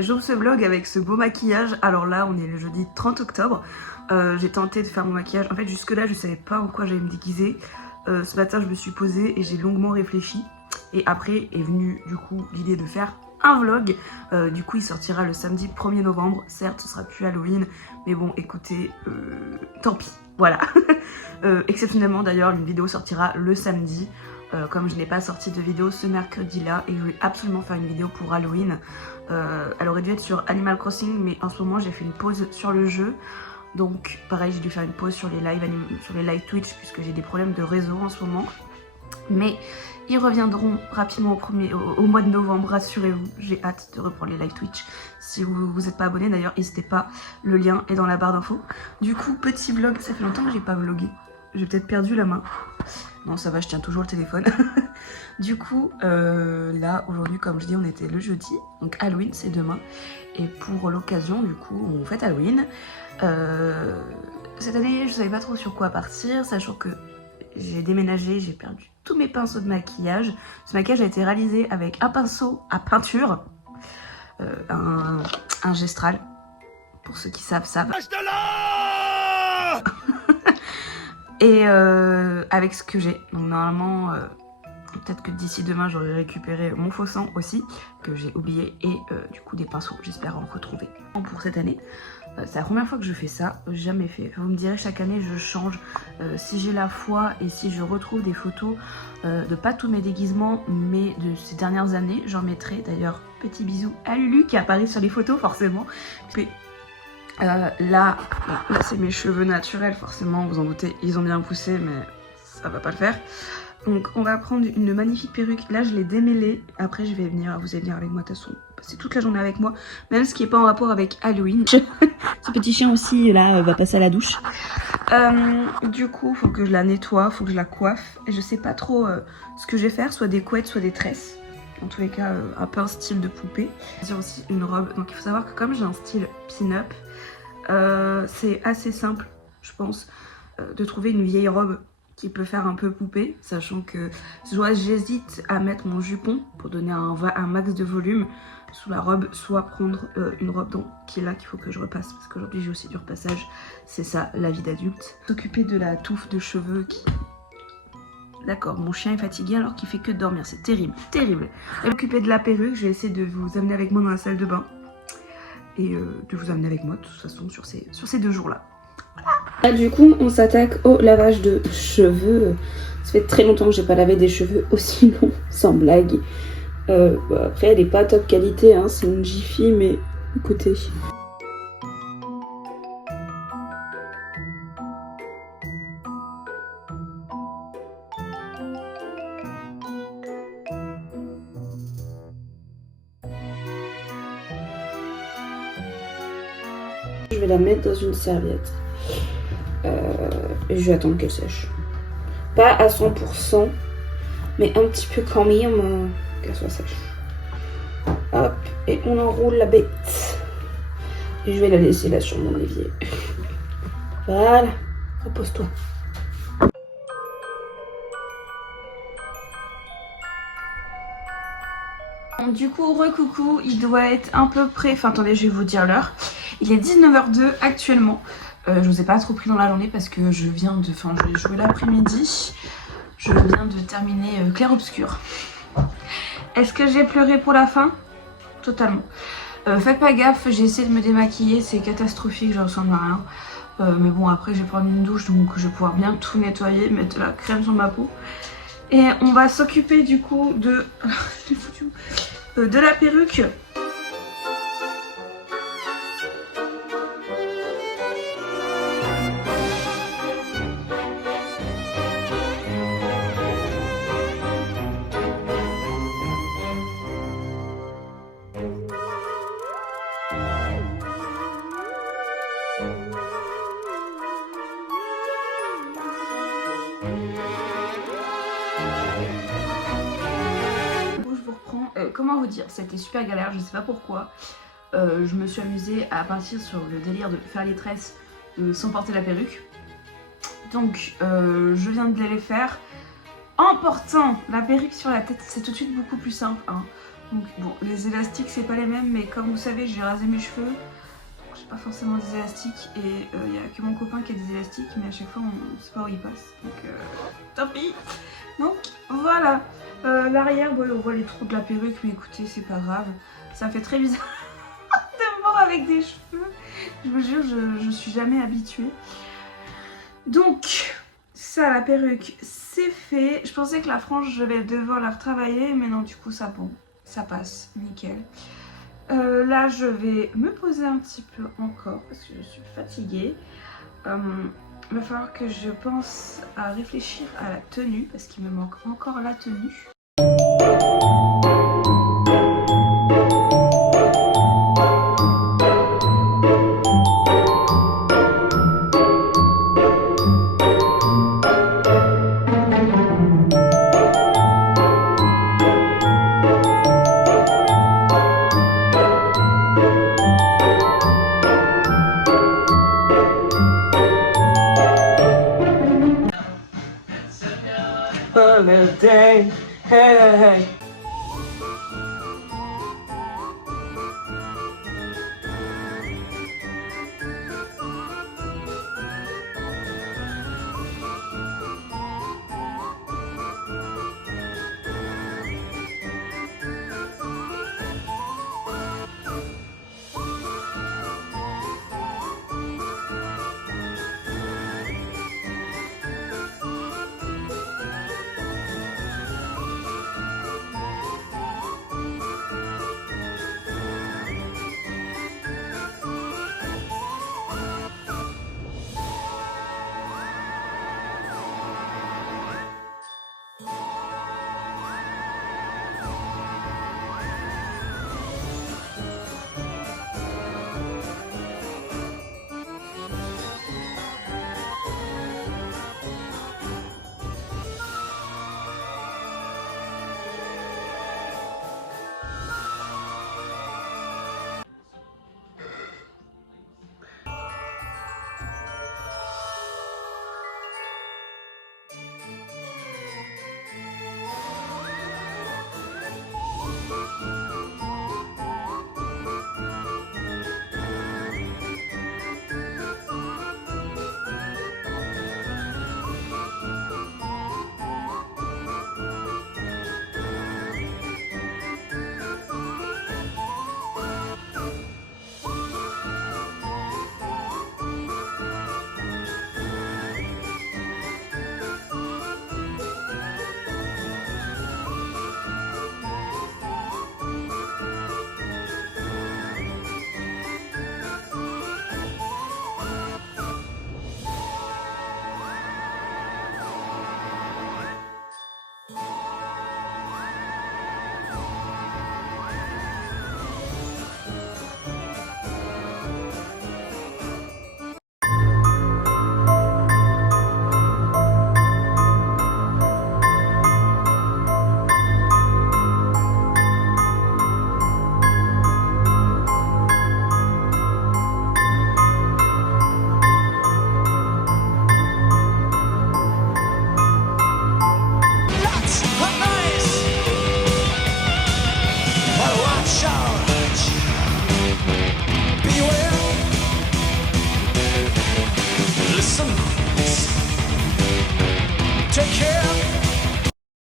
j'ouvre ce vlog avec ce beau maquillage. Alors là, on est le jeudi 30 octobre. J'ai tenté de faire mon maquillage. En fait, jusque là, je savais pas en quoi j'allais me déguiser. Ce matin, je me suis posée et j'ai longuement réfléchi. Et après est venue du coup l'idée de faire un vlog. Du coup, il sortira le samedi 1er novembre. Certes, ce sera plus Halloween. Mais bon, écoutez, tant pis. Voilà. Exceptionnellement d'ailleurs, une vidéo sortira le samedi. Comme je n'ai pas sorti de vidéo ce mercredi-là et je voulais absolument faire une vidéo pour Halloween. Elle aurait dû être sur Animal Crossing, mais en ce moment j'ai fait une pause sur le jeu. Donc pareil, j'ai dû faire une pause sur les lives Twitch puisque j'ai des problèmes de réseau en ce moment. Mais ils reviendront rapidement au mois de novembre, rassurez-vous. J'ai hâte de reprendre les lives Twitch. Si vous n'êtes pas abonné d'ailleurs, n'hésitez pas, le lien est dans la barre d'infos. Du coup, petit vlog, ça fait longtemps que j'ai pas vlogué. J'ai peut-être perdu la main. Non, ça va, je tiens toujours le téléphone. Du coup, là, aujourd'hui, comme je dis, on était le jeudi. Donc Halloween, c'est demain. Et pour l'occasion, du coup, on fête Halloween. Cette année, je savais pas trop sur quoi partir, sachant que j'ai déménagé, j'ai perdu tous mes pinceaux de maquillage. Ce maquillage a été réalisé avec un pinceau à peinture, un Gestral. Pour ceux qui savent. Et avec ce que j'ai. Donc normalement, peut-être que d'ici demain, j'aurai récupéré mon faux sang aussi, que j'ai oublié, et du coup des pinceaux, j'espère en retrouver. Pour cette année, c'est la première fois que je fais ça, jamais fait. Vous me direz, chaque année je change. Si j'ai la foi et si je retrouve des photos de pas tous mes déguisements, mais de ces dernières années, j'en mettrai. D'ailleurs, petit bisou à Lulu qui apparaît sur les photos forcément. Puis, là c'est mes cheveux naturels, forcément, vous en doutez, ils ont bien poussé, mais ça va pas le faire. Donc on va prendre une magnifique perruque. Là je l'ai démêlée, après vous allez venir avec moi de toute façon, passer toute la journée avec moi, même ce qui est pas en rapport avec Halloween. Ce petit chien aussi là va passer à la douche. Du coup faut que je la nettoie, faut que je la coiffe, et je sais pas trop ce que je vais faire, soit des couettes, soit des tresses. En tous les cas, un peu un style de poupée. J'ai aussi une robe, donc il faut savoir que comme j'ai un style pin-up, c'est assez simple, je pense, de trouver une vieille robe qui peut faire un peu poupée, sachant que soit j'hésite à mettre mon jupon pour donner un max de volume sous la robe, soit prendre une robe qui est là qu'il faut que je repasse, parce qu'aujourd'hui j'ai aussi du repassage, c'est ça la vie d'adulte. S'occuper de la touffe de cheveux qui... D'accord, mon chien est fatigué alors qu'il fait que dormir, c'est terrible, terrible. Et m'occuper de la perruque, je vais essayer de vous amener avec moi dans la salle de bain. Et de vous amener avec moi de toute façon sur ces 2 jours-là. Là du coup on s'attaque au lavage de cheveux. Ça fait très longtemps que j'ai pas lavé des cheveux aussi longs, sans blague. Après elle est pas top qualité, hein, c'est une Jiffy, mais écoutez. Je vais la mettre dans une serviette. Et je vais attendre qu'elle sèche. Pas à 100%, mais un petit peu quand même, qu'elle soit sèche. Hop, et on enroule la bête. Et je vais la laisser là sur mon évier. Voilà, repose-toi. Du coup, recoucou, il doit être à peu près... Enfin, attendez, je vais vous dire l'heure. Il est 19h02 actuellement. Je vous ai pas trop pris dans la journée parce que je viens de... Enfin, je vais jouer l'après-midi. Je viens de terminer Clair Obscur. Est-ce que j'ai pleuré pour la fin? Totalement. Faites pas gaffe, j'ai essayé de me démaquiller, c'est catastrophique, je ressemble à rien. Mais bon, après, je vais prendre une douche, donc je vais pouvoir bien tout nettoyer, mettre de la crème sur ma peau. Et on va s'occuper du coup de... de la perruque. Comment vous dire, c'était super galère, je sais pas pourquoi. Je me suis amusée à partir sur le délire de faire les tresses sans porter la perruque. Donc je viens de les faire en portant la perruque sur la tête. C'est tout de suite beaucoup plus simple, hein. Donc bon, les élastiques c'est pas les mêmes, mais comme vous savez j'ai rasé mes cheveux, donc j'ai pas forcément des élastiques et il y a que mon copain qui a des élastiques, mais à chaque fois on sait pas où il passe, donc tant pis. Donc voilà, l'arrière, bon, on voit les trous de la perruque, mais écoutez c'est pas grave, ça fait très bizarre de voir avec des cheveux, je vous jure je suis jamais habituée. Donc ça, la perruque c'est fait, je pensais que la frange je vais devoir la retravailler, mais non du coup ça bon. Ça passe, nickel. Là, je vais me poser un petit peu encore parce que je suis fatiguée. Il va falloir que je pense à réfléchir à la tenue parce qu'il me manque encore la tenue. Holiday, hey, hey. Take care.